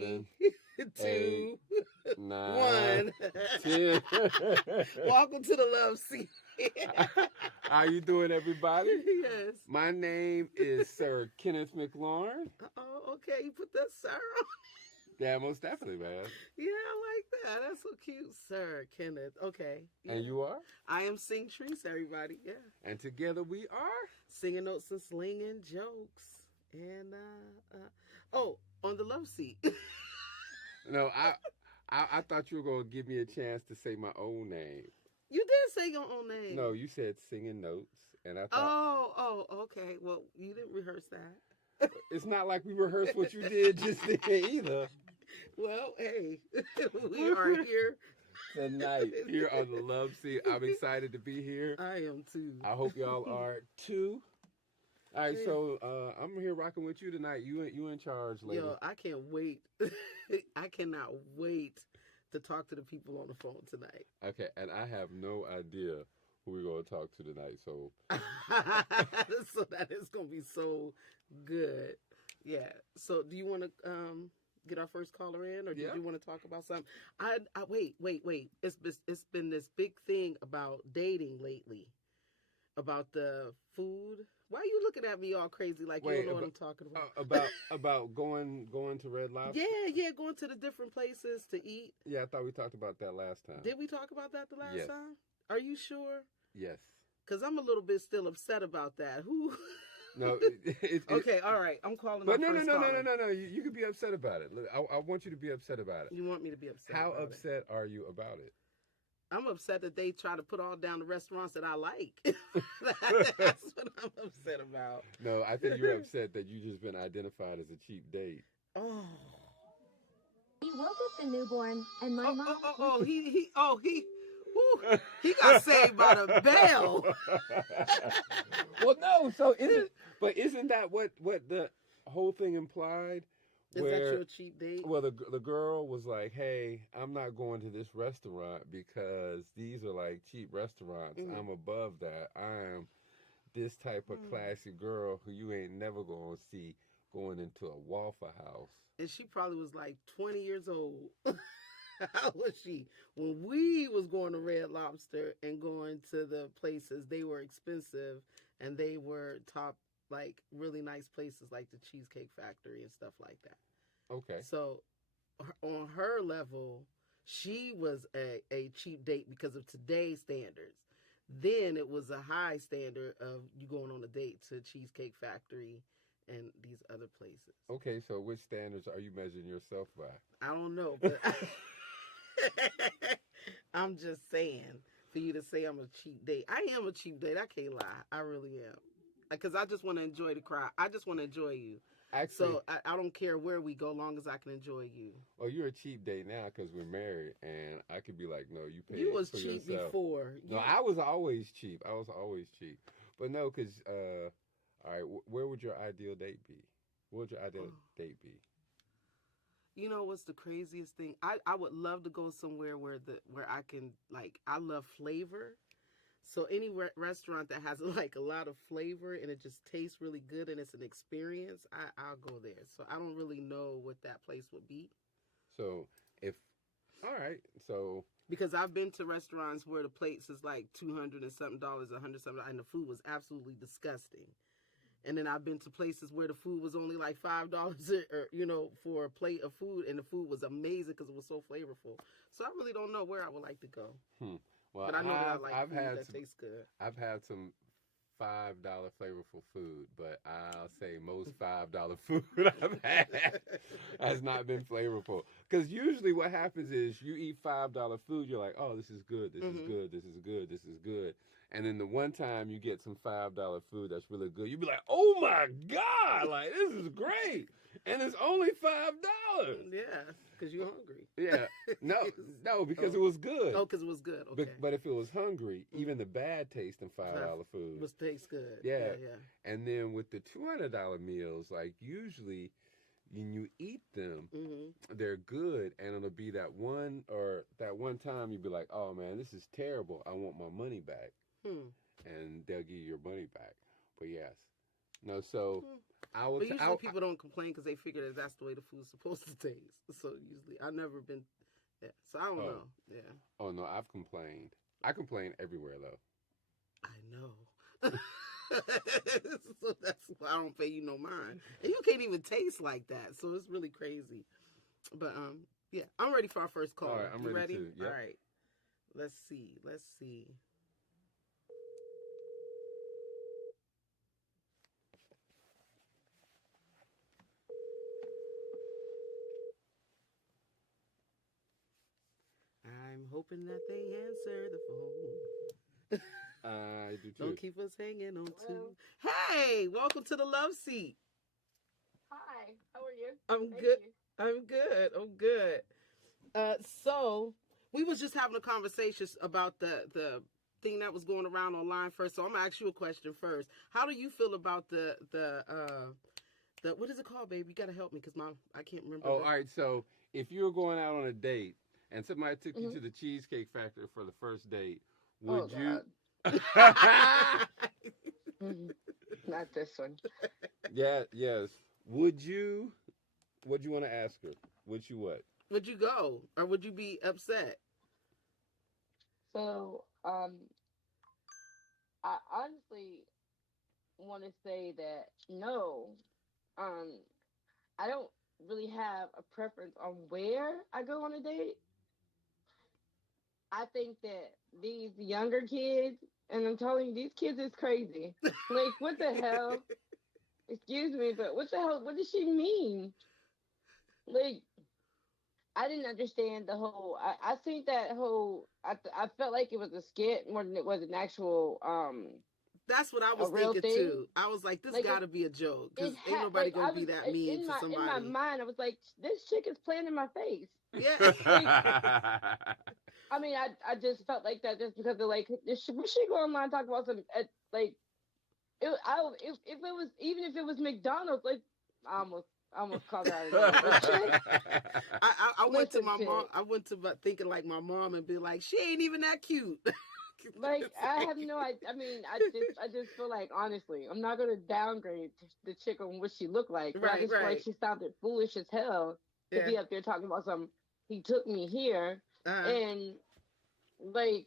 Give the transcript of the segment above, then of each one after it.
7, 2, 9, 1. 10. Welcome to the Love Seat. How you doing, everybody? Yes. My name is Sir Kenneth McLaurin. Oh, okay. You put that sir on. Yeah, most definitely, man. Yeah, I like that. That's so cute, Sir Kenneth. Okay. Yeah. And you are? I am SingTrece, everybody. Yeah. And together we are? Singing notes and slinging jokes. And, on the Love Seat. No, I thought you were going to give me a chance to say my own name. You did say your own name. No, you said singing notes. And I thought... Oh, okay. Well, you didn't rehearse that. It's not like we rehearsed what you did just then either. Well, hey, we are here tonight here on the Love Seat. I'm excited to be here. I am too. I hope y'all are too. All right, so I'm here rocking with you tonight. You in charge, lady. Yo, I can't wait. I cannot wait to talk to the people on the phone tonight. Okay, and I have no idea who we're going to talk to tonight. So, so that is going to be so good. Yeah. So, do you want to get our first caller in, or do you want to talk about something? I wait. It's been this big thing about dating lately, about the food. Why are you looking at me all crazy like you don't know what I'm talking about? About going to Red Lobster? Yeah, going to the different places to eat. Yeah, I thought we talked about that last time. Did we talk about that the last time? Are you sure? Yes. Because I'm a little bit still upset about that. Who? No. Okay, all right. I'm calling. But no. You can be upset about it. I want you to be upset about it. You want me to be upset? How upset are you about it? I'm upset that they try to put all down the restaurants that I like. That's what I'm upset about. No, I think you're upset that you just been identified as a cheap date. Oh. He woke up the newborn, and my mom. He got saved by the bell. Well, no. So isn't that what the whole thing implied? Is that your cheap date? Well, the girl was like, "Hey, I'm not going to this restaurant because these are like cheap restaurants. Mm-hmm. I'm above that. I am this type of classy girl who you ain't never gonna see going into a Waffle House." And she probably was like 20 years old. How was she? When we was going to Red Lobster and going to the places, they were expensive and they were top, like really nice places like the Cheesecake Factory and stuff like that. Okay. So on her level, she was a cheap date because of today's standards. Then it was a high standard of you going on a date to Cheesecake Factory and these other places. Okay, so which standards are you measuring yourself by? I don't know, but I'm just saying, for you to say I'm a cheap date. I am a cheap date. I can't lie. I really am. Because I just want to enjoy the crowd. I just want to enjoy you. Actually, so I don't care where we go, long as I can enjoy you. Well, you're a cheap date now because we're married, and I could be like, no, you pay. You was for cheap yourself. before. No, I was always cheap. But no, because all right, where would your ideal date be? What would your ideal date be? You know what's the craziest thing? I would love to go somewhere where I can, like, I love flavor. So any restaurant that has like a lot of flavor and it just tastes really good and it's an experience, I'll go there. So I don't really know what that place would be. So all right, so. Because I've been to restaurants where the plates is like $200 and something, $100 something, and the food was absolutely disgusting. And then I've been to places where the food was only like $5 or, for a plate of food, and the food was amazing because it was so flavorful. So I really don't know where I would like to go. Well, but I know that I like food that tastes good. I've had some $5 flavorful food, but I'll say most $5 food I've had has not been flavorful. Because usually what happens is you eat $5 food, you're like, oh, this is good, this is good, this is good, this is good. And then the one time you get some $5 food that's really good, you be like, oh my God, like this is great. And it's only $5. Yeah, because you're hungry. Yeah. No, because it was good. Oh, because it was good. Okay. But if it was hungry, even the bad tasting $5 food tastes good. Yeah. And then with the $200 meals, like usually when you eat them, they're good, and it'll be that one time you'll be like, oh man, this is terrible. I want my money back. And they'll give you your money back. But yes. No, so I will. But usually people don't complain because they figure that that's the way the food's supposed to taste. So usually, I've never been. Yeah. So I don't know. Yeah. Oh no, I've complained. I complain everywhere though. I know. So that's why I don't pay you no mind, and you can't even taste like that. So it's really crazy. But yeah, I'm ready for our first call. All right, I'm ready too. Yep. All right. Let's see. I'm hoping that they answer the phone. I do too. Don't keep us hanging on to. Hey, welcome to the Love Seat. Hi, how are you? I'm Thank good. you. I'm good. So we was just having a conversation about the thing that was going around online first. So I'm gonna ask you a question first. How do you feel about the what is it called, baby? You gotta help me because I can't remember. Oh, all right. So if you were going out on a date and somebody took you to the Cheesecake Factory for the first date, would you? Not this one. Yeah. Yes. Would you? What do you want to ask her? Would you what? Would you go or would you be upset? So, I honestly want to say that no, I don't really have a preference on where I go on a date. I think that these younger kids, and I'm telling you, these kids is crazy. Like, what the hell? Excuse me, but what the hell? What does she mean? Like, I didn't understand the whole. I think that whole. I felt like it was a skit more than it was an actual. That's what I was thinking too. I was like, this got to be a joke because ain't nobody gonna be that mean to somebody. In my mind, I was like, this chick is playing in my face. Yeah. I mean, I just felt like that just because of like, when she go online and talk about some like, if it was even if it was McDonald's, like I almost called her out. I went to my mom. I went to thinking like my mom and be like, she ain't even that cute. Like I have no idea. I mean, I just feel like honestly, I'm not gonna downgrade the chick on what she looked like. But I just feel like she sounded foolish as hell to be up there talking about some. He took me here, and like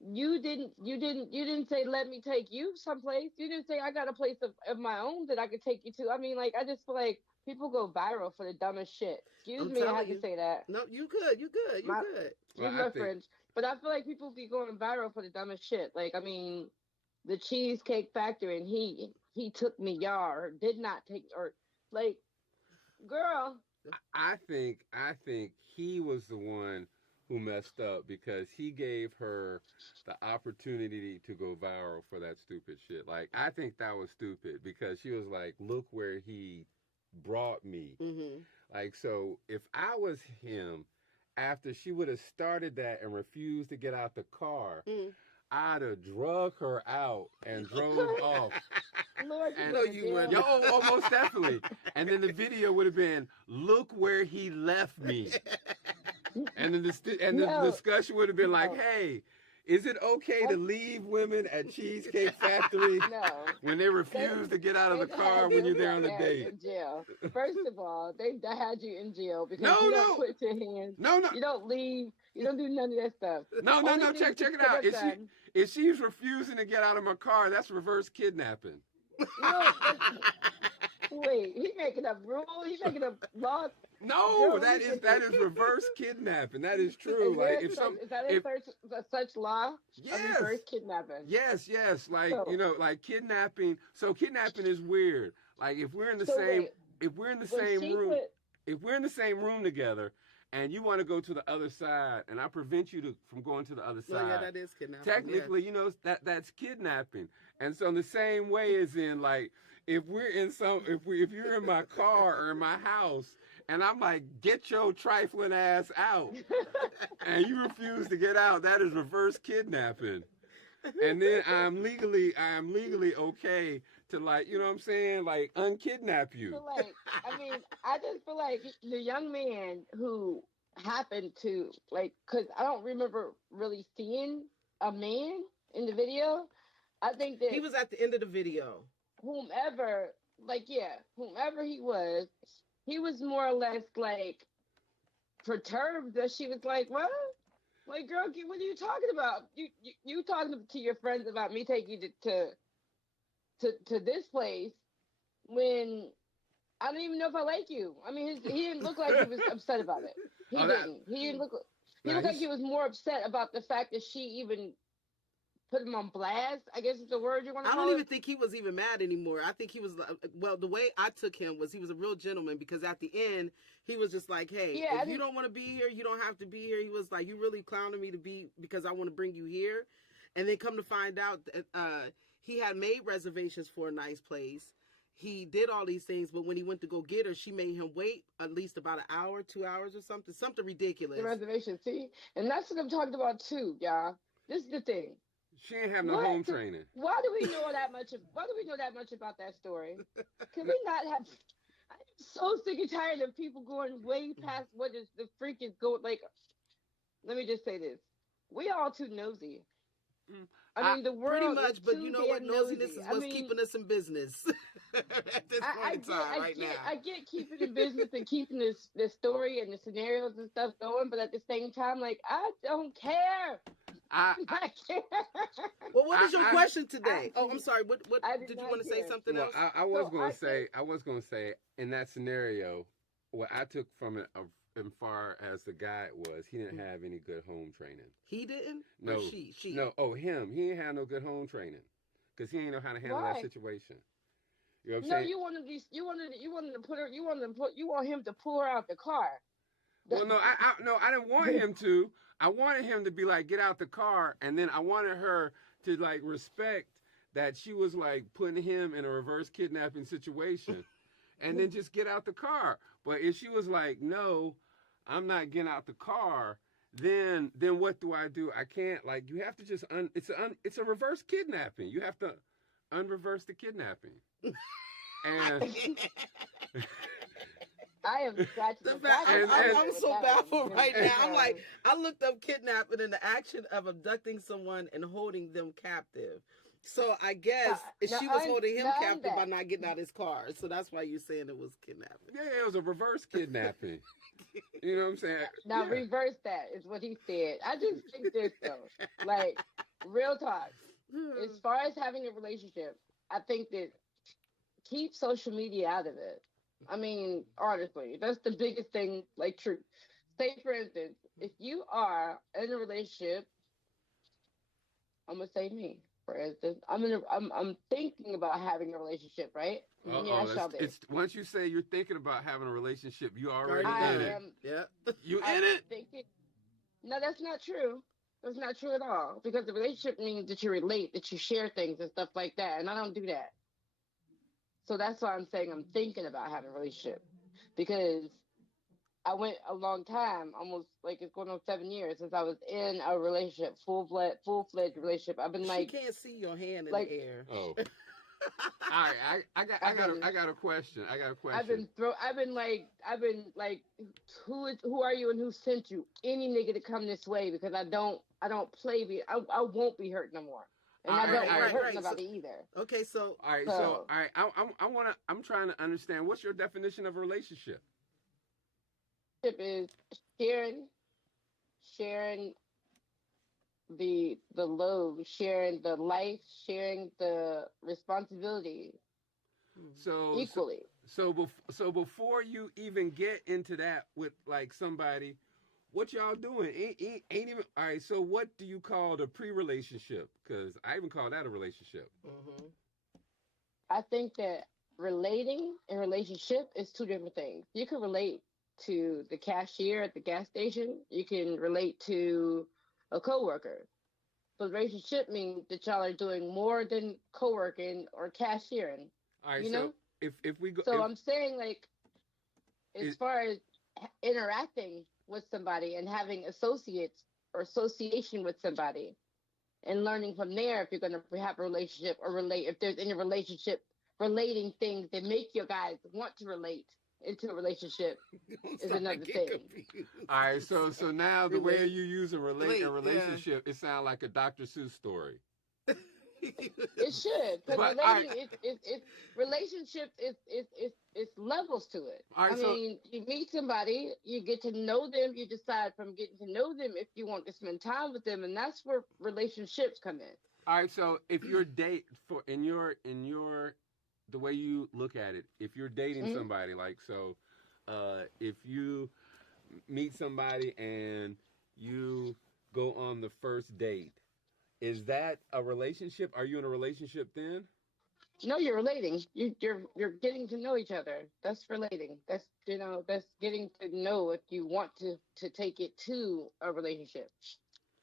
you didn't say let me take you someplace. You didn't say I got a place of my own that I could take you to. I mean, like I just feel like people go viral for the dumbest shit. Excuse me, I had to say that. No, you good. Excuse my French. But I feel like people be going viral for the dumbest shit. Like, I mean, the Cheesecake Factory, and he took me yar, or did not take, or like, girl. I think he was the one who messed up because he gave her the opportunity to go viral for that stupid shit. Like, I think that was stupid because she was like, look where he brought me. Mm-hmm. Like, so if I was him, after she would have started that and refused to get out the car, I'd have drug her out and drove off. Lord, you wouldn't. Yo, almost definitely. And then the video would have been, look where he left me. And then the discussion would have been like, hey, is it okay to leave women at Cheesecake Factory when they refuse to get out of the car when you're there on the date? In jail. First of all, they had you in jail because you don't put your hands. No. You don't leave. You don't do none of that stuff. No. Check it out. If she's refusing to get out of my car, that's reverse kidnapping. No, wait, he making up rules. He making up laws. No, that is reverse kidnapping. That is true. Is that such law? Yes. Reverse kidnapping. Yes. Like like kidnapping. So kidnapping is weird. Like if we're in the same room together, and you want to go to the other side, and I prevent you from going to the other side. Oh, yeah, that is kidnapping. Technically, that's kidnapping. And so in the same way as in like if you're in my car or in my house. And I'm like, get your trifling ass out. And you refuse to get out. That is reverse kidnapping. And then I am legally okay to like, you know what I'm saying? Like unkidnap you. So like, I mean, I just feel like the young man who happened to like, cause I don't remember really seeing a man in the video. I think that he was at the end of the video. Whomever like, yeah, whomever he was more or less like perturbed that she was like, what? Like, girl, what are you talking about? You talking to your friends about me taking you to this place when I don't even know if I like you. I mean, he didn't look like he was upset about it. He didn't. He didn't look. He looked like he was more upset about the fact that she even put him on blast, I guess is the word you want to call it. I don't even think he was even mad anymore. I think he was, well, the way I took him was he was a real gentleman, because at the end, he was just like, hey, if you don't want to be here, you don't have to be here. He was like, you really clowning me to be, because I want to bring you here. And then come to find out that he had made reservations for a nice place. He did all these things, but when he went to go get her, she made him wait at least about an hour, 2 hours or something ridiculous. The reservation, see? And that's what I'm talking about too, y'all. This is the thing. She ain't have no home training. Why do we know that much? Why do we know that much about that story? Can we not have? I'm so sick and tired of people going way past what is the freak is going. Like, let me just say this: we all too nosy. I mean, the world pretty much, but you know what? Nosiness nosy. is what's keeping us in business at this point in time, right now. I get keeping in business and keeping this story and the scenarios and stuff going, but at the same time, like, I don't care. I care. Well, what is your question today? I'm sorry. What did you want to say something else? I was going to say in that scenario, what I took from it as far as the guy was, he didn't have any good home training. He didn't? No, or she. No, him. He didn't have no good home training because he didn't know how to handle that situation. You know what I'm saying? You want him to pull her out the car. Well, no, I didn't want him to. I wanted him to be like, get out the car, and then I wanted her to like respect that she was like putting him in a reverse kidnapping situation, and then just get out the car. But if she was like, no, I'm not getting out the car, then what do? I can't, like, you have to just it's a reverse kidnapping. You have to unreverse the kidnapping. And I am scratching I'm so baffled right now. I'm like, I looked up kidnapping in the action of abducting someone and holding them captive. So I guess she was holding him captive by not getting out his car. So that's why you're saying it was kidnapping. Yeah, it was a reverse kidnapping. You know what I'm saying? Now reverse that is what he said. I just think this though, like, real talk. As far as having a relationship, I think that keep social media out of it. I mean, honestly, that's the biggest thing, like, true. Say, for instance, if you are in a relationship, I'm going to say me, for instance. I'm thinking about having a relationship, right? It's once you say you're thinking about having a relationship, you already in it. Yeah. You in it? No, that's not true. That's not true at all. Because the relationship means that you relate, that you share things and stuff like that. And I don't do that. So that's why I'm saying I'm thinking about having a relationship, because I went a long time, almost like it's going on 7 years since I was in a relationship, full-fledged relationship. I've been like, she can't see your hand in like, the air. Oh, all right. I got a question. I've been like, who are you and who sent you? Any nigga to come this way, because I don't play. I won't be hurt no more. And I don't hurt nobody either. Okay, so all right, I'm trying to understand, what's your definition of a relationship? Is sharing the load, sharing the life, sharing the responsibility. So equally. So before you even get into that with like somebody, what y'all doing? Ain't even all right. So what do you call the pre-relationship? Because I even call that a relationship. Mm-hmm. I think that relating and relationship is two different things. You can relate to the cashier at the gas station. You can relate to a coworker. But relationship means that y'all are doing more than co-working or cashiering. All right. You know? If we go, I'm saying, like, as far as interacting with somebody and having associates or association with somebody and learning from there, if you're going to have a relationship or relate, if there's any relationship relating things that make you guys want to relate into a relationship is another thing. All right, so now the way you use a relationship, it sounds like a Dr. Seuss story. It should, because relating relationships is levels to it. Right, I mean, you meet somebody, you get to know them, you decide from getting to know them if you want to spend time with them, and that's where relationships come in. All right, so if you're in your the way you look at it, if you're dating somebody, like, so if you meet somebody and you go on the first date, is that a relationship? Are you in a relationship then? No, you're relating. You're getting to know each other. That's relating. That's that's getting to know if you want to take it to a relationship.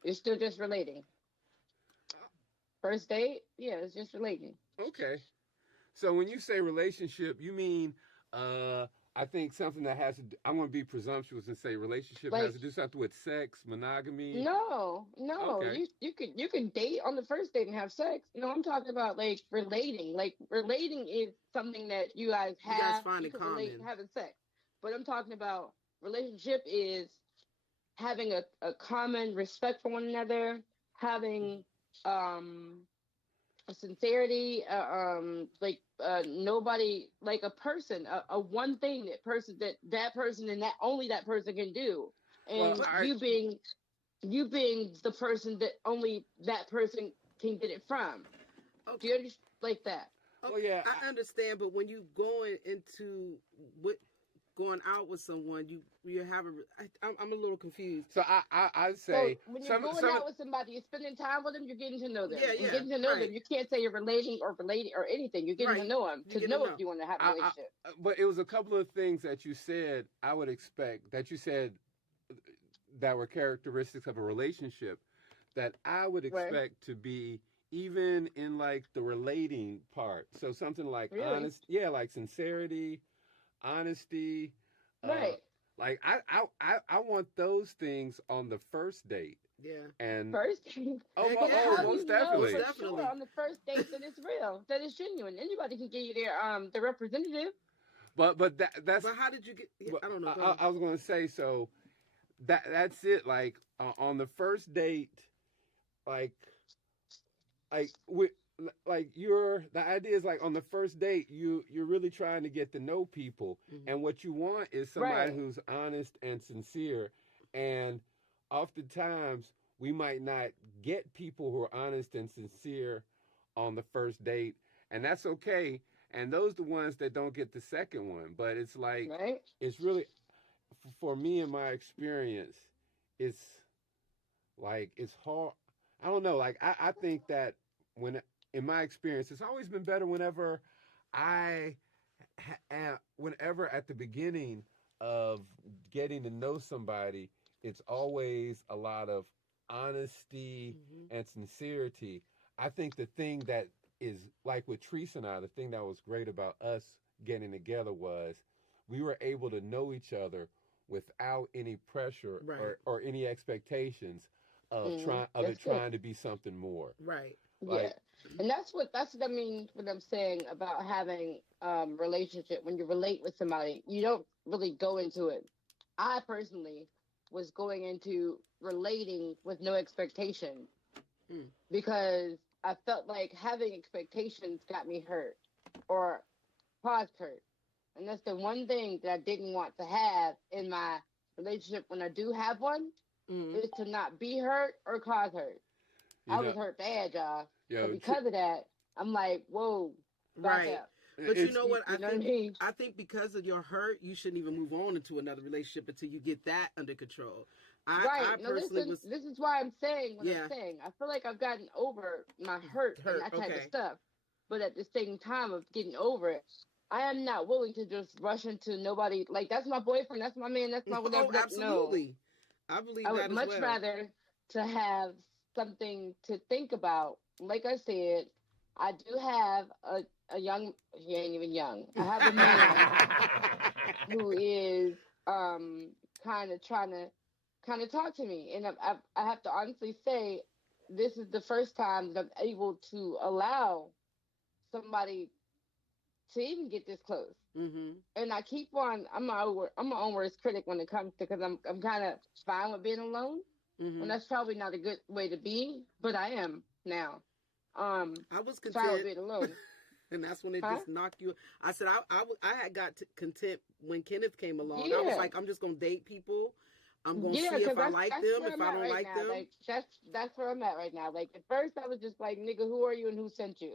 It's still just relating. First date, yeah, it's just relating. Okay. So when you say relationship, you mean I think something that has to do, I'm going to be presumptuous and say relationship has to do something with sex, monogamy. No. Okay. You could date on the first date and have sex. No, I'm talking about like relating. Like relating is something that you guys have. You guys find in common. Having sex. But I'm talking about relationship is having a common respect for one another, having a sincerity, nobody, like a person, a one thing that person and that only that person can do, and you being the person that only that person can get it from. Okay. Do you understand like that? Oh yeah, I understand, but when you going into going out with someone, you have I'm a little confused. So I'd say when you're going out with somebody, you're spending time with them, you're getting to know them. Yeah. You're getting to know them. You can't say you're relating or anything. You're getting to know them to know if you want to have a relationship. But it was a couple of things that you said I would expect that you said that were characteristics of a relationship that I would expect to be even in like the relating part. So something like honest, like sincerity, honesty, right? Like I want those things on the first date. Yeah. And first. most definitely. Sure, on the first date that it's real, that it's genuine. Anybody can give you their representative. But that's. But how did you get? I don't know. I was going to say, so that's it. Like on the first date, the idea is like on the first date you're really trying to get to know people, and what you want is somebody who's honest and sincere, and oftentimes we might not get people who are honest and sincere on the first date, and that's okay, and those are the ones that don't get the second one. But it's like it's really, for me in my experience, it's like it's hard. I don't know, like I think that in my experience, it's always been better whenever whenever at the beginning of getting to know somebody, it's always a lot of honesty and sincerity. I think the thing that is, like with Teresa and I, the thing that was great about us getting together was we were able to know each other without any pressure or any expectations of trying to be something more. Right. Like, and that's what I mean when I'm saying about having relationship. When you relate with somebody, you don't really go into it. I personally was going into relating with no expectation because I felt like having expectations got me hurt or caused hurt. And that's the one thing that I didn't want to have in my relationship when I do have one, is to not be hurt or cause hurt. I was hurt bad, y'all. So because of that, I'm like, whoa, back up. But you know what? I think because of your hurt, you shouldn't even move on into another relationship until you get that under control. I personally this is why I'm saying what I'm saying. I feel like I've gotten over my hurt and that type of stuff. But at the same time of getting over it, I am not willing to just rush into nobody. Like, that's my boyfriend, that's my man, that's my whatever. Oh, absolutely. No. I believe that as well. I would much rather to have something to think about. Like I said, I do have a young, he ain't even young. I have a man who is kind of trying to talk to me. And I have to honestly say, this is the first time that I'm able to allow somebody to even get this close. And I keep on, I'm my own worst critic when it comes to, because I'm kind of fine with being alone. And that's probably not a good way to be, but I am now. I was child being alone. And that's when it just knocked you. I said I had got content when Kenneth came along. Yeah. I was like, I'm just gonna date people. I'm gonna see if I like them, if I don't like them. Like, that's where I'm at right now. Like at first, I was just like, nigga, who are you and who sent you,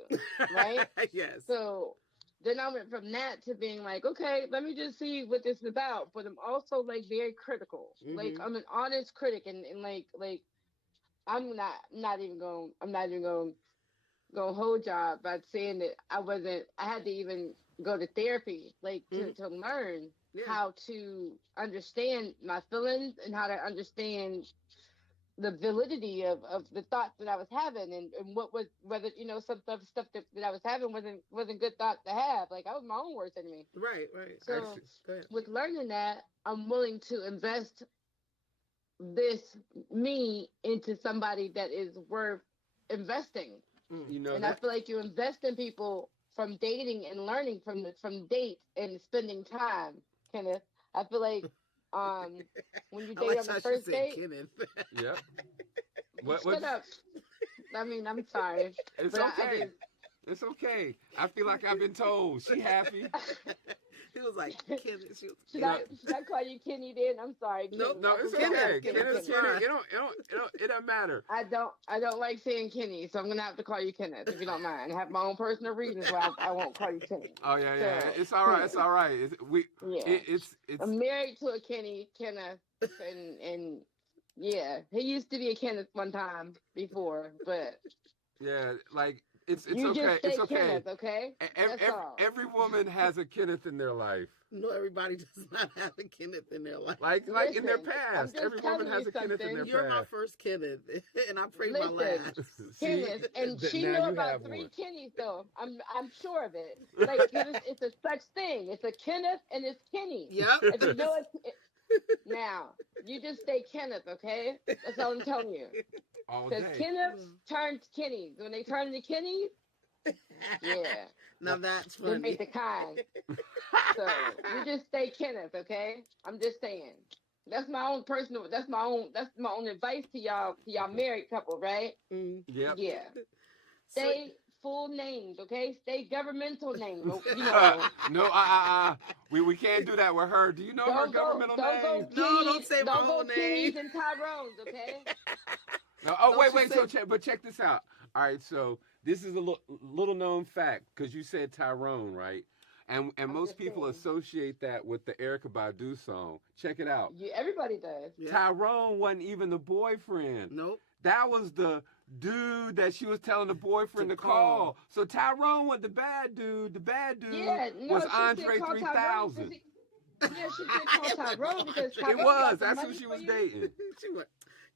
right? Yes. So then I went from that to being like, okay, let me just see what this is about. But I'm also like very critical. Mm-hmm. Like I'm an honest critic, and like I'm not even going go whole job by saying that I had to even go to therapy, like to learn how to understand my feelings and how to understand the validity of the thoughts that I was having and what was, whether, some stuff that I was having wasn't good thoughts to have. Like I was my own worst enemy. Right. So with learning that, I'm willing to invest me into somebody that is worth investing. And I feel like you invest in people from dating and learning from dates and spending time, Kenneth. I feel like when you date on the first date. Yep. Shut up. I mean, I'm sorry. It's okay. It's okay. I feel like I've been told. She happy. He was like, Kenny. Should I call you Kenny then? I'm sorry. No, it's okay. Kenny. It don't matter. I don't like saying Kenny, so I'm gonna have to call you Kenneth if you don't mind. I have my own personal reasons why I won't call you Kenny. Oh yeah. So, it's all right. It's all right. It's. I'm married to a Kenneth, and yeah, he used to be a Kenneth one time before, but yeah, like. It's you okay. Just it's okay. Kenneth, okay? Every woman has a Kenneth in their life. No, everybody does not have a Kenneth in their life. Like in their past. Every woman has a Kenneth in their past. You're my first Kenneth, and I pray my last. Kenneth, and she knew about 3 Kennys, though. I'm sure of it. Like it's a such thing. It's a Kenneth and it's Kenny. Yep. If you know it. Now, you just stay Kenneth, okay? That's all I'm telling you. Because Kenneth turns Kenny. When they turn into Kenny, yeah. Now that's funny. They make the kind. So, you just stay Kenneth, okay? I'm just saying. That's my own advice to y'all married couple, right? Mm. Yep. Yeah. Stay full names, okay? Stay governmental names. No, we can't do that with her. Do you know her governmental name? Don't say my whole name. Kenny's and Tyrone's, okay? Wait. But check this out. All right, so this is a little known fact because you said Tyrone, right? And most people associate that with the Erykah Badu song. Check it out. Yeah, everybody does. Yeah. Tyrone wasn't even the boyfriend. Nope. That was the dude that she was telling the boyfriend to call. So Tyrone was the bad dude. The bad dude was Andre 3000. Yeah, she did call Tyrone because Tyrone it was. That's who she was dating. She went.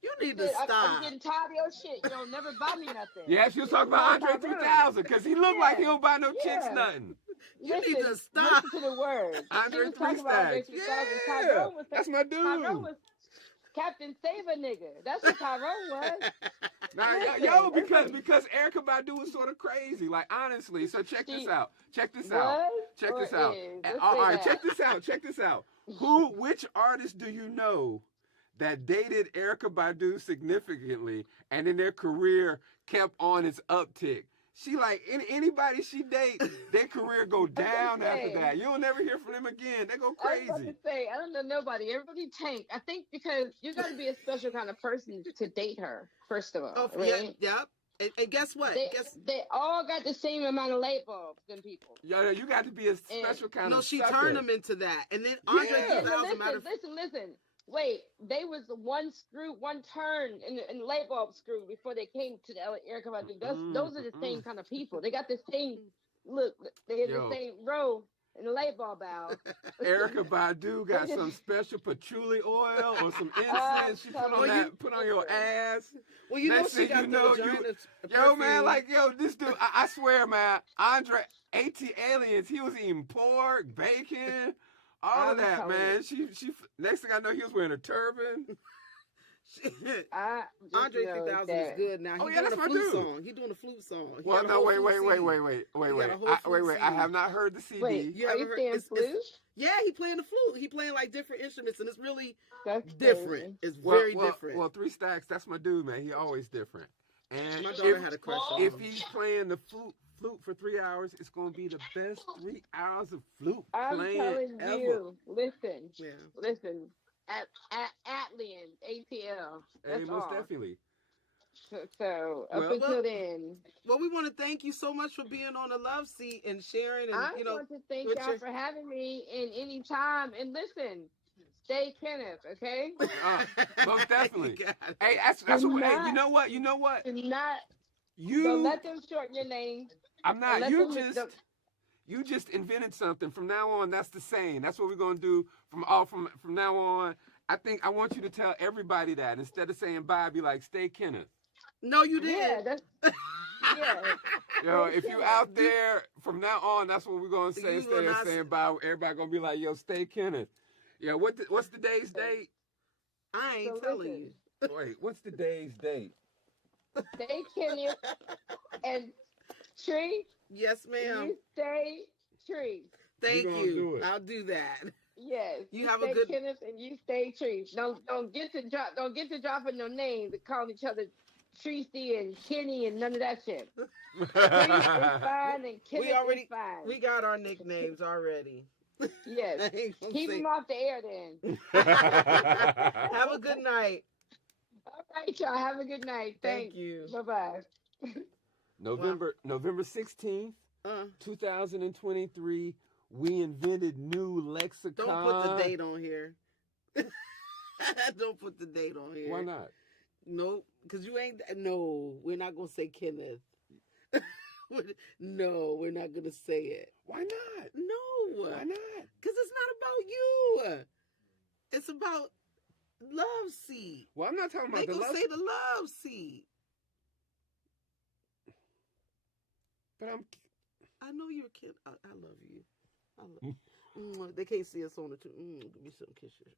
You need to stop. I'm getting tired of your shit. You don't never buy me nothing. Yeah, she was talking about Andre 3000 because he looked like he don't buy no chicks nothing. You need to stop. Listen to the words. Andre 3000. Yeah, that's my dude. Tyrone was Captain Saver nigga. That's what Tyrone was. Now, because Erykah Badu was sort of crazy. Like honestly. So check this out. Check this out. All right, check this out. Which artist do you know that dated Erykah Badu significantly and in their career kept on its uptick? She like anybody she date, their career go down after that. You'll never hear from them again. They go crazy. I was about to say, I don't know nobody. Everybody tank. I think because you got to be a special kind of person to date her. First of all, right? Yeah. And guess what? They all got the same amount of light bulbs than people. Yeah, you got to be a special kind of. No, she turned them into that, and then Andre 3000. Listen. Wait, they was one turn in the light bulb screw before they came to the Erykah Badu. Those are the same kind of people. They got the same look. They had the same row in the light bulb valve. Erykah Badu got some special patchouli oil or some incense she put on your ass. Well, she got this dude. I swear, man, Andre 18 Aliens. He was eating pork, bacon. All of that, man. She. Next thing I know, he was wearing a turban. Andre 3000 is good now. He's doing a flute song. He's doing a flute song. Well, no, wait. I have not heard the CD. Wait, are you playing flute? Yeah, he playing the flute. He playing like different instruments, and it's really different. It's very different. Well, 3 Stacks, that's my dude, man. He always different. And my daughter had a crush on if him. he's playing the flute for 3 hours, it's gonna be the best 3 hours of flute I'm playing telling ever. you, listen, Yeah. listen. Atlian, ATL. Hey, That's most all. definitely. So up until then. Well, we want to thank you so much for being on the Love Seat and sharing. And I want to thank y'all for having me in any time. And listen, stay Kenneth, okay? Most definitely. Hey, that's what. Hey, you know what? You know what? Don't let them shorten your name. I'm not. You just invented something. From now on, that's the same. That's what we're gonna do from now on. I want you to tell everybody that instead of saying bye, be like, stay Kenneth. No, you didn't. Yeah, that's Yo, if you out there from now on, that's what we're gonna say instead of saying bye. Everybody gonna be like, yo, stay Kenneth. Yeah, what's the day's date? I ain't telling you. Wait, what's the day's date? Stay Kenneth and Tree. Yes, ma'am. You stay Tree. Thank you. I'll do that. Yes. You have stay a good Kenneth and you stay Tree. Don't get to dropping no names and calling each other Tracy and Kenny and none of that shit. Tree is fine and Kenneth is fine. We got our nicknames already. Yes. Keep them off the air then. Have a good night. All right, y'all. Have a good night. Thank you. Bye-bye. November 16th, 2023, we invented new lexicon. Don't put the date on here. Don't put the date on here. Why not? Nope, because you ain't. No, we're not going to say Kenneth. No, we're not going to say it. Why not? No. Why not? Because it's not about you. It's about LoveSeat. Well, I'm not talking about the love. Say the LoveSeat. But I know you're a kid. I love you. I love you. They can't see us on the two. Give me some kisses.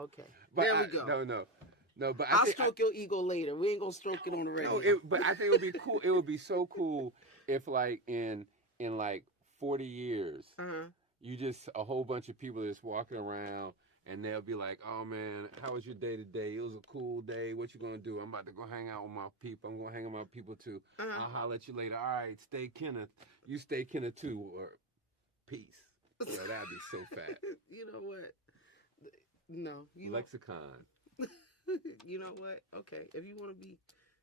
Okay. But there we go. No, but I'll stroke your ego later. We ain't gonna stroke it on the radio. No, but I think it would be cool. It would be so cool if, like, in like 40 years, you just a whole bunch of people just walking around, and they'll be like, "Oh man, how was your day today? It was a cool day. What you gonna do? I'm about to go hang out with my people. I'm gonna hang out with my people too. I'll holler at you later. All right, stay Kenneth. You stay Kenneth too, or peace. Yeah, that'd be so fat. You know what? No, lexicon. You know what? Okay, if you want to be,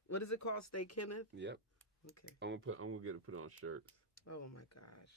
what is it called? Stay Kenneth. Yep. Okay. I'm gonna put it on shirts. Oh my gosh.